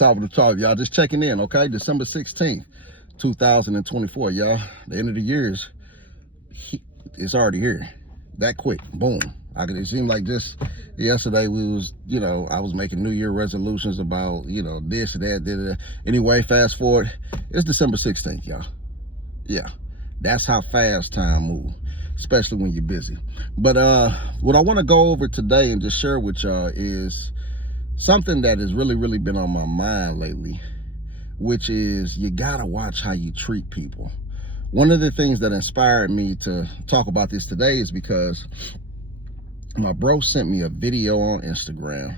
Top of the chart, y'all. Just checking in, okay? December 16th, 2024, y'all. The end of the year it's already here. That quick. Boom. It seemed like just yesterday we was, I was making New Year resolutions about, this, that. Anyway, fast forward. It's December 16th, y'all. Yeah. That's how fast time moves, especially when you're busy. But what I want to go over today and just share with y'all is something that has really been on my mind lately, which is you gotta watch how you treat people. One of the things that inspired me to talk about this today is because my bro sent me a video on Instagram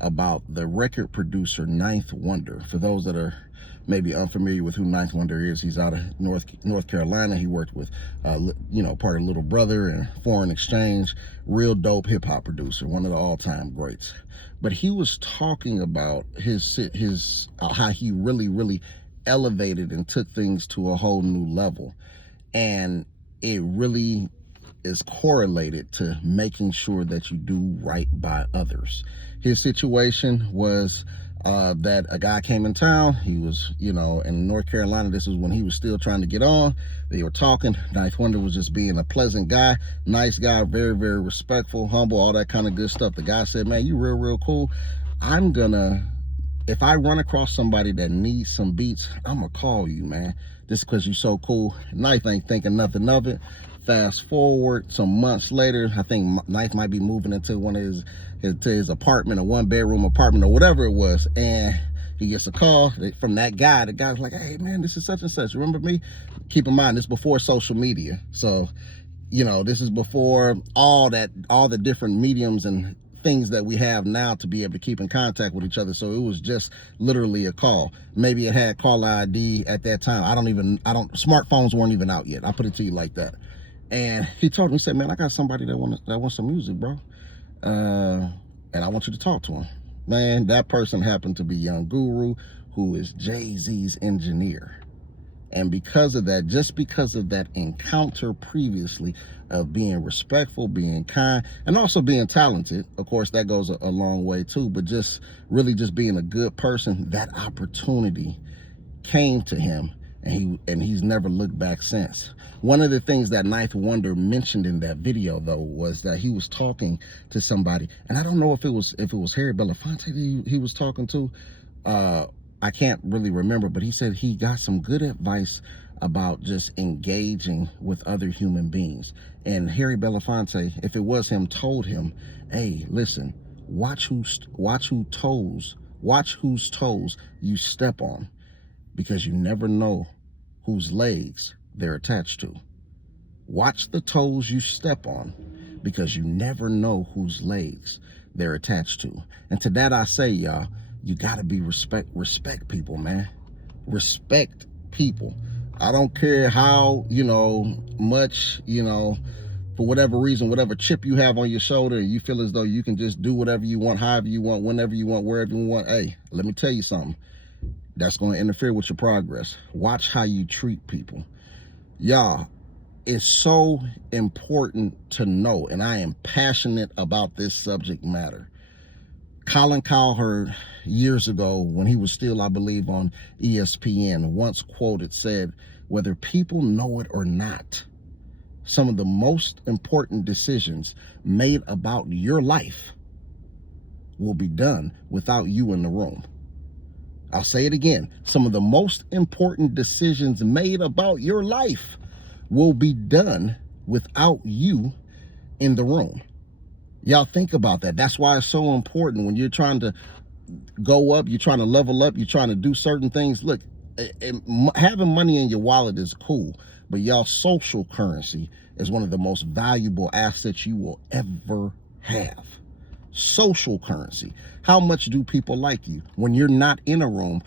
about the record producer Ninth Wonder. For those that are maybe unfamiliar with who Ninth Wonder is, he's out of North Carolina. He worked with, part of Little Brother and Foreign Exchange. Real dope hip hop producer, one of the all-time greats. But he was talking about his how he really elevated and took things to a whole new level, and it really is correlated to making sure that you do right by others. His situation was that a guy came in town. He was, in North Carolina. This was when he was still trying to get on. They were talking. Ninth Wonder was just being a pleasant guy, nice guy, very respectful, humble, all that kind of good stuff. The guy said, man, you real cool. If I run across somebody that needs some beats, I'm gonna call you, man, just because you're so cool. Ninth ain't thinking nothing of it. Fast forward some months later, I think Ninth might be moving into one of his apartment, a 1-bedroom apartment or whatever it was, and he gets a call from that guy. The guy's like, hey man, this is such and such, remember me? Keep in mind, this is before social media, so this is before all the different mediums and things that we have now to be able to keep in contact with each other. So it was just literally a call. Maybe it had call ID at that time. Smartphones weren't even out yet. I put it to you like that. And he told me, he said, man, I got somebody that wants some music, bro. And I want you to talk to him. Man, that person happened to be Young Guru, who is Jay-Z's engineer. And just because of that encounter previously of being respectful, being kind, and also being talented, of course, that goes a long way too, but just being a good person, that opportunity came to him, and he's never looked back since. One of the things that Ninth Wonder mentioned in that video, though, was that he was talking to somebody, and I don't know if it was Harry Belafonte that he was talking to. I can't really remember, but he said he got some good advice about just engaging with other human beings. And Harry Belafonte, if it was him, told him, hey, listen, watch whose toes you step on, because you never know whose legs they're attached to. Watch the toes you step on, because you never know whose legs they're attached to. And to that I say, y'all, you gotta be respect people, man. Respect people. I don't care how, much, for whatever reason, whatever chip you have on your shoulder, and you feel as though you can just do whatever you want, however you want, whenever you want, wherever you want. Hey, let me tell you something. That's going to interfere with your progress. Watch how you treat people. Y'all, it's so important to know, and I am passionate about this subject matter. Colin Cowherd, years ago, when he was still, I believe, on ESPN, once quoted, said, whether people know it or not, some of the most important decisions made about your life will be done without you in the room. I'll say it again. Some of the most important decisions made about your life will be done without you in the room. Y'all think about that. That's why it's so important when you're trying to go up, you're trying to level up, you're trying to do certain things. Look, having money in your wallet is cool, but y'all, social currency is one of the most valuable assets you will ever have. Social currency. How much do people like you? When you're not in a room,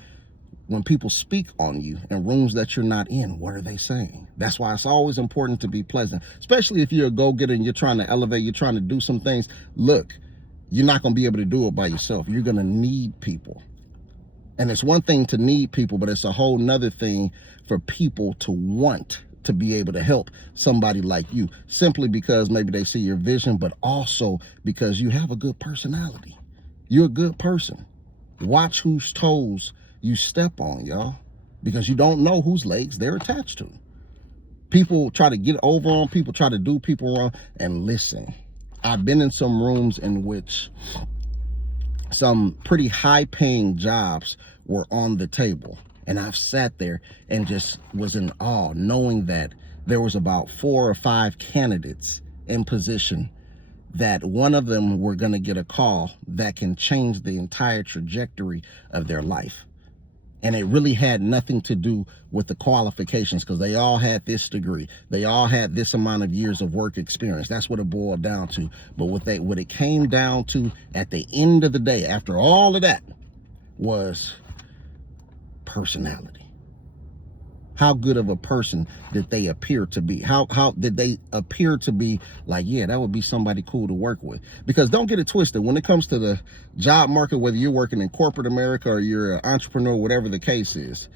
when people speak on you in rooms that you're not in, what are they saying? That's why it's always important to be pleasant, especially if you're a go-getter and you're trying to elevate, you're trying to do some things. Look, you're not going to be able to do it by yourself. You're going to need people. And it's one thing to need people, but it's a whole nother thing for people to want to be able to help somebody like you, simply because maybe they see your vision, but also because you have a good personality. You're a good person. Watch whose toes you step on, y'all, because you don't know whose legs they're attached to. People try to get over on people, try to do people wrong. And listen, I've been in some rooms in which some pretty high-paying jobs were on the table, and I've sat there and just was in awe, knowing that there was about 4 or 5 candidates in position, that one of them were going to get a call that can change the entire trajectory of their life. And it really had nothing to do with the qualifications, because they all had this degree. They all had this amount of years of work experience. That's what it boiled down to. But what it came down to at the end of the day, after all of that, was personality. How good of a person did they appear to be? How did they appear to be like, yeah, that would be somebody cool to work with? Because don't get it twisted, when it comes to the job market, whether you're working in corporate America or you're an entrepreneur, whatever the case is,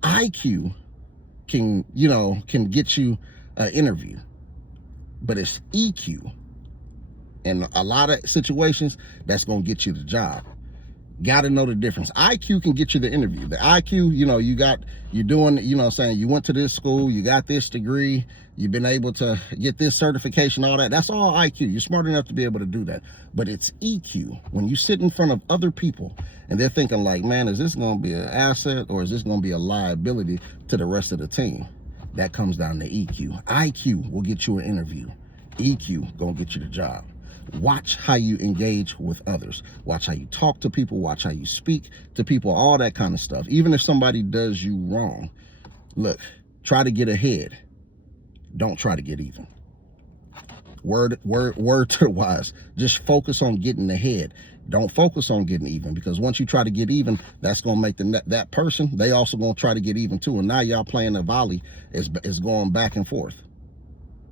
IQ can get you an interview, but it's EQ. In a lot of situations, that's going to get you the job. Got to know the difference. IQ can get you the interview. The IQ, you're doing, you went to this school, you got this degree, you've been able to get this certification, all that. That's all IQ. You're smart enough to be able to do that. But it's EQ. When you sit in front of other people and they're thinking like, man, is this going to be an asset or is this going to be a liability to the rest of the team? That comes down to EQ. IQ will get you an interview. EQ going to get you the job. Watch how you engage with others. Watch how you talk to people. Watch how you speak to people, all that kind of stuff. Even if somebody does you wrong, look, try to get ahead. Don't try to get even. Word to the wise. Just focus on getting ahead. Don't focus on getting even, because once you try to get even, that's going to make that person, they also going to try to get even too. And now y'all playing a volley is going back and forth.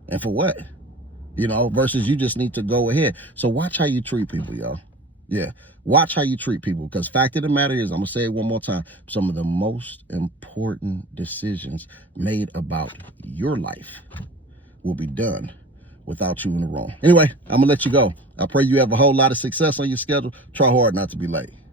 And for what? Versus you just need to go ahead. So watch how you treat people, y'all. Yeah, watch how you treat people, because fact of the matter is, I'm going to say it one more time, some of the most important decisions made about your life will be done without you in the wrong. Anyway, I'm going to let you go. I pray you have a whole lot of success on your schedule. Try hard not to be late.